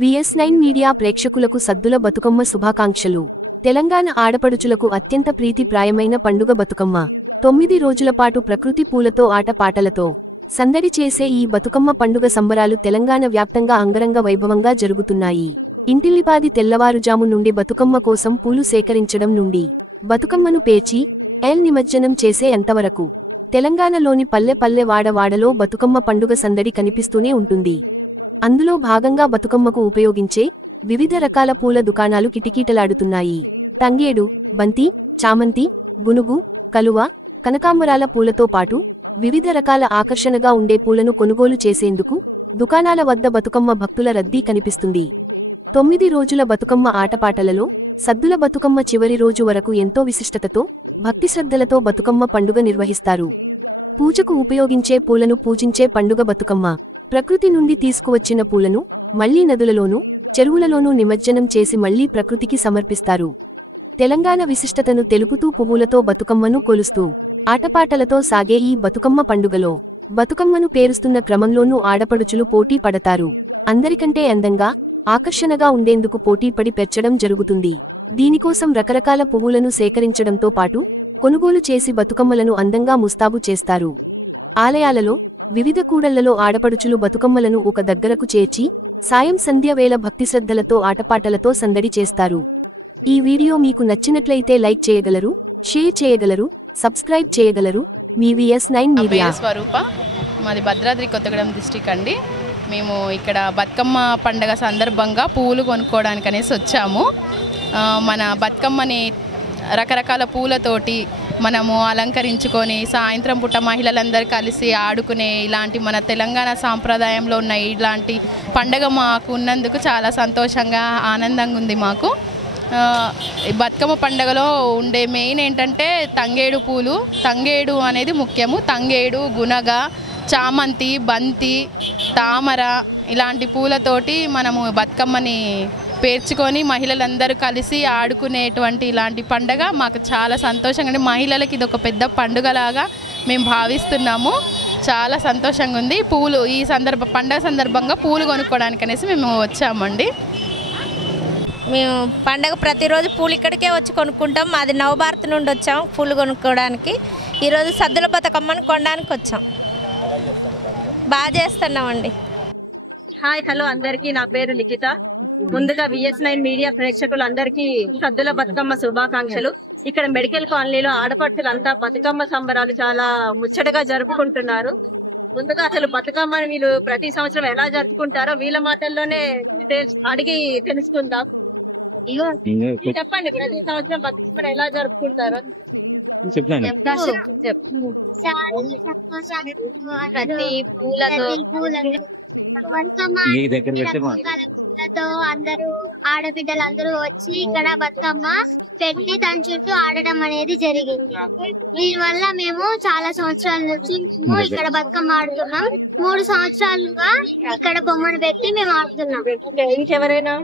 VS9 media ప్రేక్షకులకు సద్దుల బతుకమ్మ శుభాకాంక్షలు. తెలంగాణ ఆడపడుచులకు అత్యంత ప్రీతిప్రాయమైన పండుగ బతుకమ్మ. 9 రోజులపాటు ప్రకృతి పూలతో ఆటపాటలతో సందడి చేసే ఈ బతుకమ్మ పండుగ సంబరాలు తెలంగాణ వ్యాప్తంగా అంగరంగ వైభవంగా జరుగుతున్నాయి. ఇంటిల్లిపాది తెల్లవారుజాము నుండి బతుకమ్మ కోసం పూలు సేకరించడం నుండి బతుకమ్మను పేర్చి నిమజ్జనం చేసే అంతవరకు తెలంగాణలోని పల్లె పల్లె వాడవాడలో బతుకమ్మ పండుగ సందడి కనిపిస్తూనే ఉంటుంది. అందులో భాగంగా బతుకమ్మకు ఉపయోగించే వివిధ రకాల పూల దుకాణాలు కిటకీటలాడుతున్నాయి. తంగేడు, బంతి, చామంతి, గునుగు, కలువ, కనకాంబరాల పూలతో పాటు వివిధ రకాల ఆకర్షణగా ఉండే పూలను కొనుగోలు చేసేందుకు దుకాణాల వద్ద బతుకమ్మ భక్తుల రద్దీ కనిపిస్తుంది. 9 రోజుల బతుకమ్మ ఆటపాటలలో సద్దుల బతుకమ్మ చివరి రోజు వరకు ఎంతో విశిష్టతతో భక్తిశ్రద్ధలతో బతుకమ్మ పండుగ నిర్వహిస్తారు. పూజకు ఉపయోగించే పూలను పూజించే పండుగ బతుకమ్మ. ప్రకృతి నుండి తీసుకువచ్చిన పూలను మళ్లీ నదులలోనూ చెరువులలోనూ నిమజ్జనం చేసి మళ్లీ ప్రకృతికి సమర్పిస్తారు. తెలంగాణ విశిష్టతను తెలుపుతూ పువ్వులతో బతుకమ్మను కొలుస్తూ ఆటపాటలతో సాగే ఈ బతుకమ్మ పండుగలో బతుకమ్మను పేరుస్తున్న క్రమంలోనూ ఆడపడుచులు పోటీ పడతారు. అందరికంటే అందంగా, ఆకర్షణగా ఉండేందుకు పోటీపడి పెర్చడం జరుగుతుంది. దీనికోసం రకరకాల పువ్వులను సేకరించడంతో పాటు కొనుగోలు చేసి బతుకమ్మలను అందంగా ముస్తాబు చేస్తారు. ఆలయాలలో, వివిధ కూడళ్లలో ఆడపడుచులు బతుకమ్మలను ఒక దగ్గరకు చేర్చి సాయం సంధ్యవేళ భక్తిశ్రద్ధలతో ఆటపాటలతో సందడి చేస్తారు. ఈ వీడియో మీకు నచ్చినట్లయితే లైక్ చేయగలరు, షేర్ చేయగలరు, సబ్స్క్రైబ్ చేయగలరు. మీ VS9 మీడియా. స్వరూప, మాది భద్రాద్రి కొత్తగూడెం డిస్ట్రిక్ట్ అండి. మేము ఇక్కడ బతుకమ్మ పండగ సందర్భంగా పువ్వులు కొనుక్కోవడానికి అనేసి వచ్చాము. మన బతుకమ్మని రకరకాల పూలతోటి మనము అలంకరించుకొని సాయంత్రం పూట మహిళలందరూ కలిసి ఆడుకునే ఇలాంటి మన తెలంగాణ సాంప్రదాయంలో ఉన్న ఇలాంటి పండగ మాకు ఉన్నందుకు చాలా సంతోషంగా, ఆనందంగా ఉంది మాకు. బతుకమ్మ పండుగలో ఉండే మెయిన్ ఏంటంటే తంగేడు పూలు. తంగేడు అనేది ముఖ్యము. తంగేడు, గునగ, చామంతి, బంతి, తామర ఇలాంటి పూలతోటి మనము బతుకమ్మని పేర్చుకొని మహిళలందరూ కలిసి ఆడుకునేటువంటి ఇలాంటి పండుగ మాకు చాలా సంతోషంగా, మహిళలకి ఇది ఒక పెద్ద పండుగలాగా మేము భావిస్తున్నాము. చాలా సంతోషంగా ఉంది. పూలు ఈ పండుగ సందర్భంగా పూలు కొనుక్కోవడానికి అనేసి మేము వచ్చామండి. మేము పండగ ప్రతిరోజు పూలు ఇక్కడికే వచ్చి కొనుక్కుంటాం. మాది నవభారత్ నుండి వచ్చాం పూలు కొనుక్కోవడానికి. ఈరోజు సద్దుల బతుకమ్మని కొనడానికి వచ్చాం. బాగా చేస్తున్నామండి. హాయ్, హలో అందరికి. నా పేరు లిఖిత. ముందుగా VS9 మీడియా ప్రేక్షకులందరికీ సద్దుల బతుకమ్మ శుభాకాంక్షలు. ఇక్కడ మెడికల్ కాలనీలో ఆడపడుచులంతా బతుకమ్మ సంబరాలు చాలా ముచ్చటగా జరుపుకుంటున్నారు. ముందుగా అసలు బతుకమ్మని వీళ్ళు ప్రతి సంవత్సరం ఎలా జరుపుకుంటారో వీళ్ళ మాటల్లోనే అడిగి తెలుసుకుందాం. చెప్పండి, ప్రతి సంవత్సరం బతుకమ్మని ఎలా జరుపుకుంటారో. ప్రతి పూలతో అందరూ ఆడబిడ్డలందరూ వచ్చి ఇక్కడ బతుకమ్మ పెట్టి తన చుట్టూ ఆడడం అనేది జరిగింది. దీని వల్ల మేము చాలా సంవత్సరాల నుంచి మేము ఇక్కడ బతుకమ్మ ఆడుతున్నాం. 3 సంవత్సరాలుగా ఇక్కడ బొమ్మను పెట్టి మేము ఆడుతున్నాం. ఇంకెవరైనా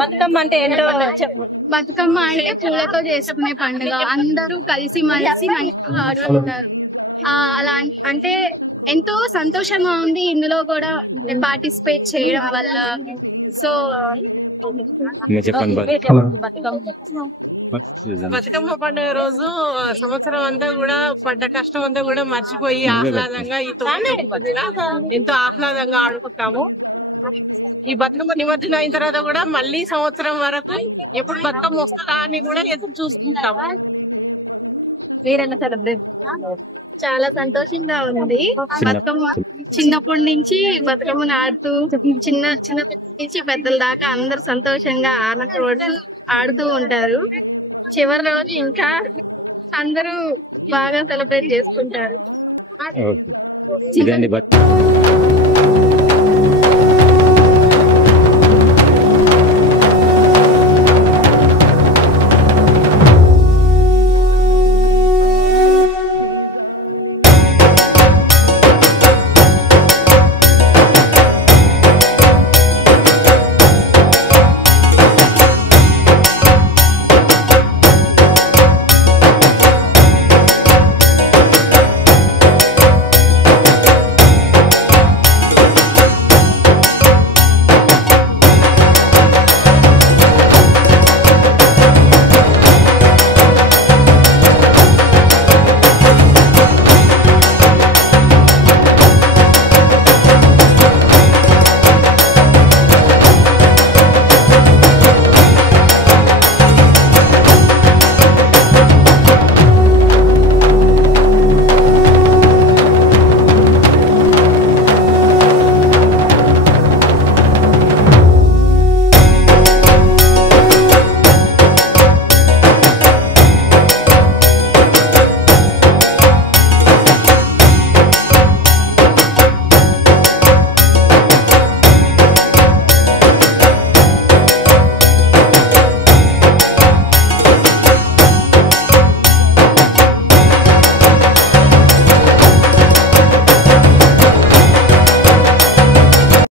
బతుకమ్మ అంటే ఏంటో చెప్పు. బతుకమ్మ అంటే పూలతో చేసుకునే పండుగ. అందరూ కలిసి మలిసి మంచిగా ఆడుకుంటారు. అలా అంటే ఎంతో సంతోషంగా ఉంది ఇందులో కూడా పార్టిసిపేట్ చేయడం వల్ల. సో బతుకమ్మ పండుగ రోజు సంవత్సరం అంతా కూడా పడ్డ కష్టం అంతా కూడా మర్చిపోయి ఆహ్లాదంగా ఈ 9 రోజులు ఎంతో ఆహ్లాదంగా ఆడుకుంటాము. ఈ బతుకమ్మ నిమజ్జనం అయిన తర్వాత కూడా మళ్ళీ సంవత్సరం వరకు ఎప్పుడు బతుకమ్మ వస్తుందా అని కూడా ఎదురు చూసుకుంటాము. మీరెలా సెలబ్రేట్? చాలా సంతోషంగా ఉంది. బతుకమ్మ చిన్నప్పటి నుంచి బతుకమ్మను ఆడుతూ చిన్న నుంచి పెద్దల దాకా అందరు సంతోషంగా ఆడుతూ ఉంటారు. చివరి రోజు ఇంకా అందరూ బాగా సెలబ్రేట్ చేసుకుంటారు.